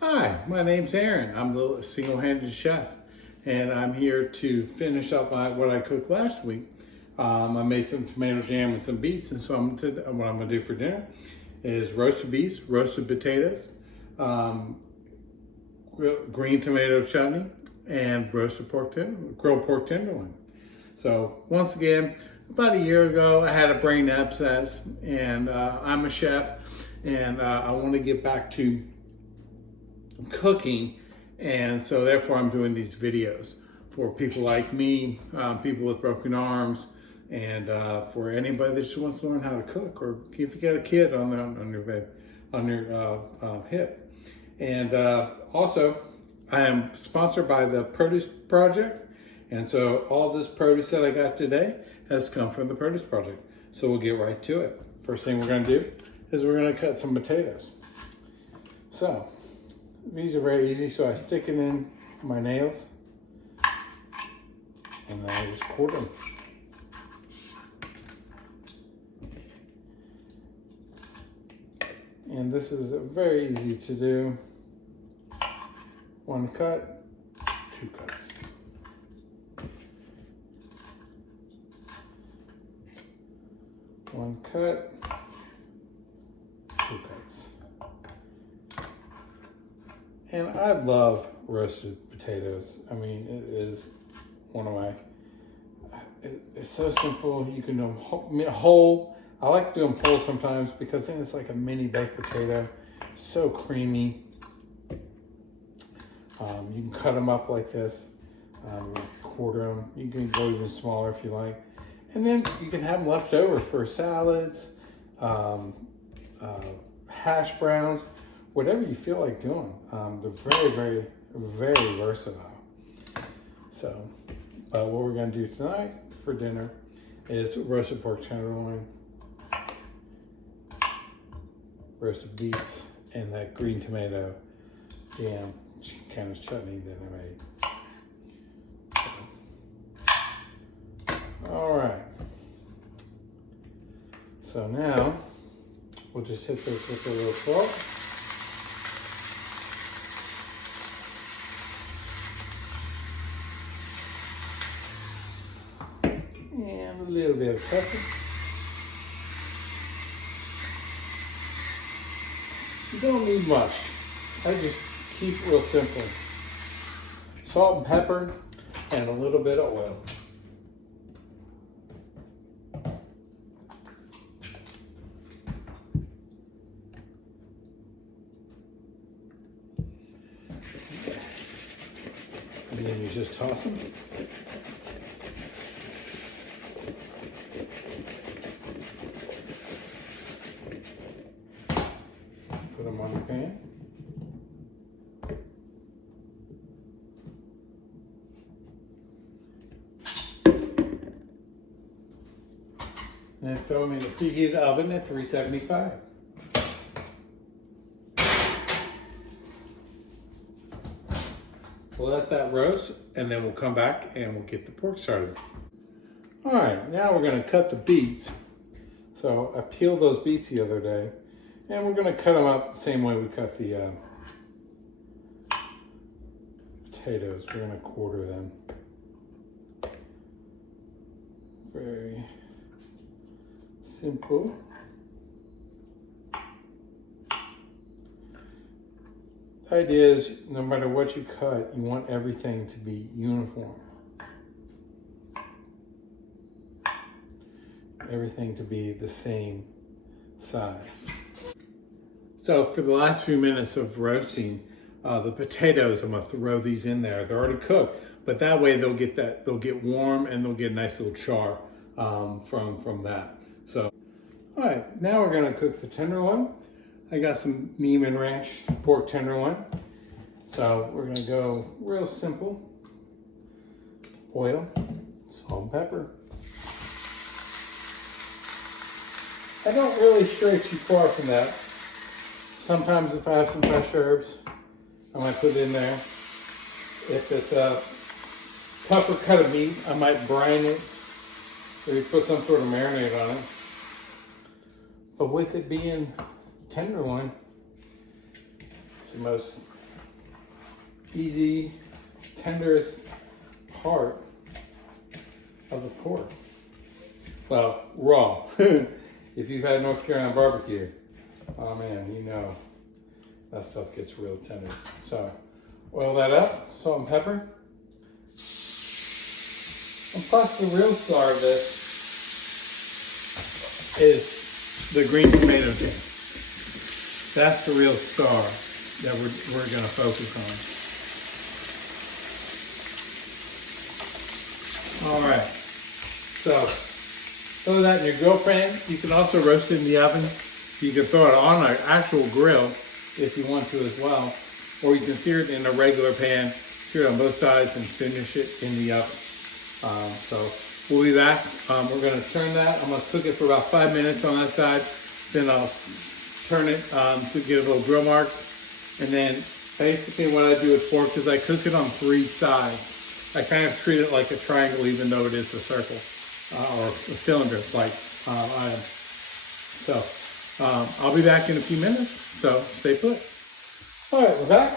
Hi, my name's Aaron. I'm the single-handed chef, and I'm here to finish up what I cooked last week. I made some tomato jam and some beets, and so what I'm going to do for dinner is roasted beets, roasted potatoes, green tomato chutney, and roasted grilled pork tenderloin. So once again, about a year ago, I had a brain abscess, and I'm a chef, and I want to get back to cooking, and so therefore I'm doing these videos for people like me, people with broken arms, and for anybody that just wants to learn how to cook, or if you got a kid on your hip. And also, I am sponsored by the Produce Project, and so all this produce that I got today has come from the Produce Project. So we'll get right to it. First thing we're going to do is we're going to cut some potatoes. So these are very easy, so I stick it in my nails and then I just quarter them. And this is very easy to do. One cut, two cuts. One cut, two cuts. And I love roasted potatoes. I mean, it is one of my, it's so simple. You can do them whole. I like to do them whole sometimes because then it's like a mini baked potato. So creamy. You can cut them up like this, quarter them. You can go even smaller if you like. And then you can have them left over for salads, hash browns, whatever you feel like doing. They're very, very, very versatile. So, what we're going to do tonight for dinner is roasted pork tenderloin, roasted beets, and that green tomato jam kind of chutney that I made. All right. So now we'll just hit this with a little salt. And a little bit of pepper. You don't need much. I just keep it real simple. Salt and pepper and a little bit of oil. And then you just toss them. Put them on the pan. And then throw them in the preheated oven at 375. We'll let that roast, and then we'll come back and we'll get the pork started. All right, now we're going to cut the beets. So I peeled those beets the other day, and we're going to cut them up the same way we cut the potatoes. We're going to quarter them. Very simple. The idea is no matter what you cut, you want everything to be uniform. Everything to be the same size. So for the last few minutes of roasting the potatoes, I'm gonna throw these in there. They're already cooked, but that way they'll get warm and they'll get a nice little char from that. So, all right, now we're gonna cook the tenderloin. I got some Neiman Ranch pork tenderloin. So we're gonna go real simple. Oil, salt and pepper. I don't really stray too far from that. Sometimes if I have some fresh herbs, I might put it in there. If it's a tougher cut of meat, I might brine it, maybe put some sort of marinade on it. But with it being tenderloin, it's the most easy, tenderest part of the pork. Well, raw. If you've had North Carolina barbecue, oh man, you know that stuff gets real tender. So oil that up, salt and pepper. And plus the real star of this is the green tomato jam. That's the real star that we're gonna focus on. All right, so throw that in your grill pan. You can also roast it in the oven. You can throw it on an actual grill if you want to as well. Or you can sear it in a regular pan, sear it on both sides and finish it in the oven. So we'll be back. We're gonna turn that. I'm gonna cook it for about 5 minutes on that side. Then I'll turn it to get a little grill marks. And then basically what I do with pork is I cook it on 3 sides. I kind of treat it like a triangle even though it is a circle or a cylinder-like item. So I'll be back in a few minutes, so stay put. All right, we're back.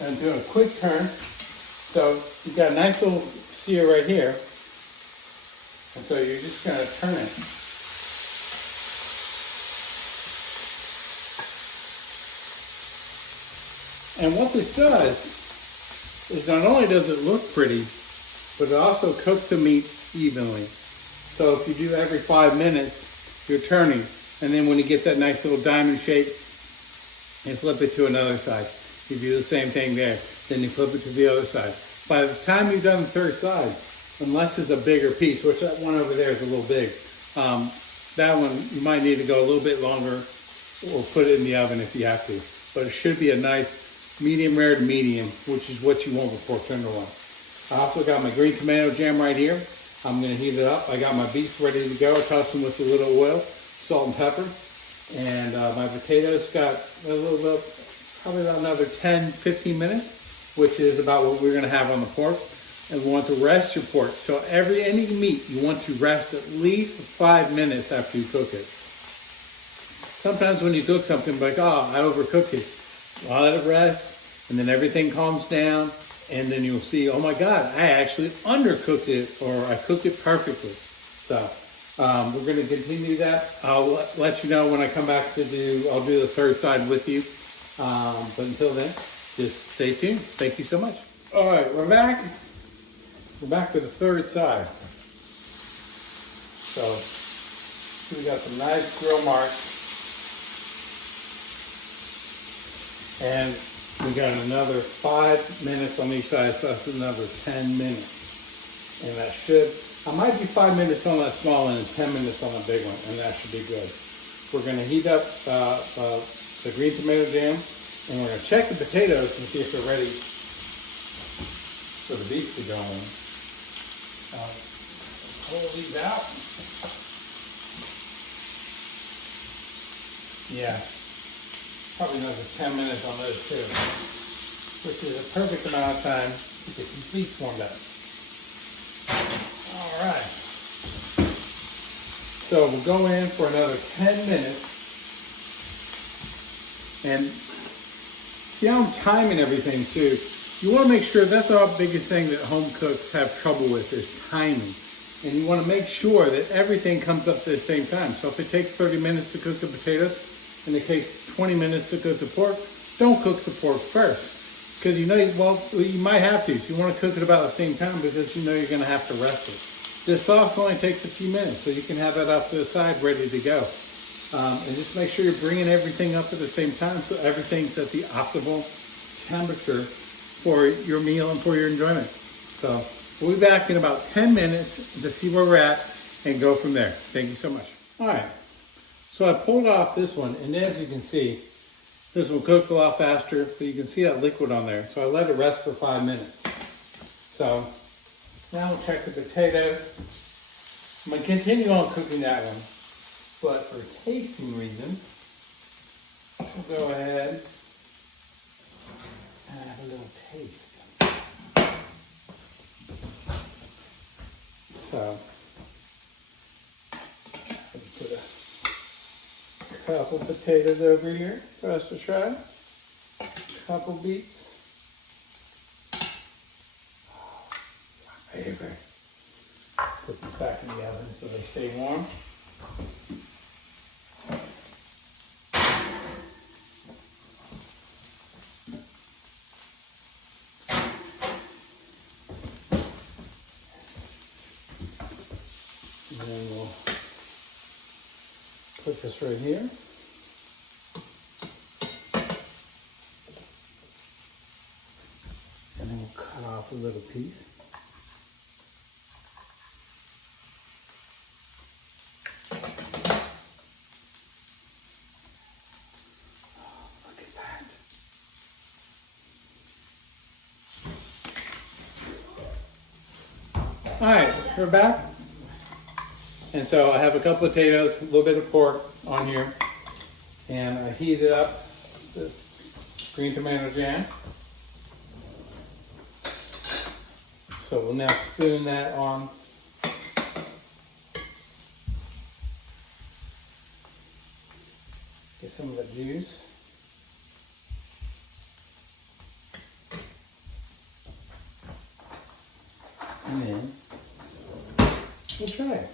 I'm doing a quick turn. So you've got a nice little sear right here. And so you're just gonna turn it. And what this does is not only does it look pretty, but it also cooks the meat evenly. So if you do every 5 minutes, you're turning. And then when you get that nice little diamond shape, you flip it to another side. You do the same thing there. Then you flip it to the other side. By the time you've done the third side, unless it's a bigger piece, which that one over there is a little big, that one you might need to go a little bit longer or put it in the oven if you have to. But it should be a nice medium rare to medium, which is what you want with pork tenderloin. I also got my green tomato jam right here. I'm gonna heat it up. I got my beets ready to go. I toss them with a little oil, salt and pepper. And my potatoes got a little bit, probably about another 10, 15 minutes, which is about what we're gonna have on the pork. And we want to rest your pork. So any meat, you want to rest at least 5 minutes after you cook it. Sometimes when you cook something, like, oh, I overcooked it. I'll let it rest, and then everything calms down, and then you'll see, oh my God, I actually undercooked it, or I cooked it perfectly. So we're gonna continue that. I'll let you know when I come back I'll do the third side with you. But until then, just stay tuned. Thank you so much. All right, we're back. We're back to the third side. So we got some nice grill marks. And we got another 5 minutes on each side, so that's another 10 minutes. And that I might do 5 minutes on that small one and 10 minutes on the big one, and that should be good. We're gonna heat up the green tomato jam, and we're gonna check the potatoes and see if they're ready for the beets to go in. Pull these out. Yeah. Probably another 10 minutes on those too, which is a perfect amount of time to get these beets warmed up. All right. So we'll go in for another 10 minutes. And see how I'm timing everything too. You want to make sure that's our biggest thing that home cooks have trouble with is timing. And you want to make sure that everything comes up at the same time. So if it takes 30 minutes to cook the potatoes, and it takes 20 minutes to cook the pork, don't cook the pork first. Because you might have to. So you want to cook it about the same time because you know you're going to have to rest it. This sauce only takes a few minutes, so you can have that off to the side ready to go. And just make sure you're bringing everything up at the same time so everything's at the optimal temperature for your meal and for your enjoyment. So we'll be back in about 10 minutes to see where we're at and go from there. Thank you so much. All right. So I pulled off this one, and as you can see, this one cooked a lot faster, but you can see that liquid on there. So I let it rest for 5 minutes. So now we'll check the potatoes. I'm gonna continue on cooking that one, but for tasting reasons, we'll go ahead and have a little taste. So, put a couple potatoes over here for us to try. Couple beets. Okay. Put these back in the oven so they stay warm. And then we'll put this right here. And then we'll cut off a little piece. Oh, look at that. All right, we're back. And so I have a couple of potatoes, a little bit of pork on here, and I heated up the green tomato jam. So we'll now spoon that on. Get some of the juice. And then we'll try it.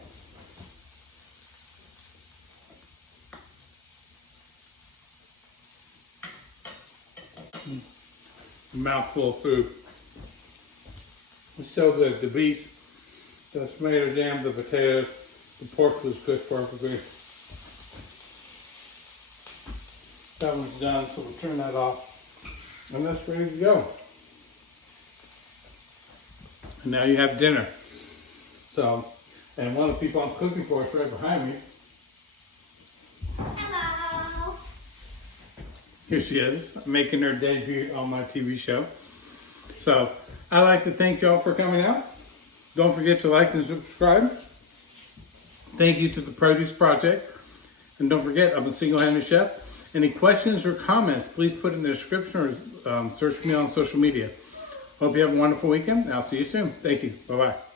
Mouthful of food. It's so good. The beets, the tomato jam, the potatoes, the pork was cooked perfectly. That one's done, so we'll turn that off. And that's ready to go. And now you have dinner. So, and one of the people I'm cooking for is right behind me. Hello. Here she is, making her debut on my TV show. So, I'd like to thank y'all for coming out. Don't forget to like and subscribe. Thank you to the Produce Project. And don't forget, I'm a single-handed chef. Any questions or comments, please put in the description or search me on social media. Hope you have a wonderful weekend. I'll see you soon. Thank you. Bye-bye.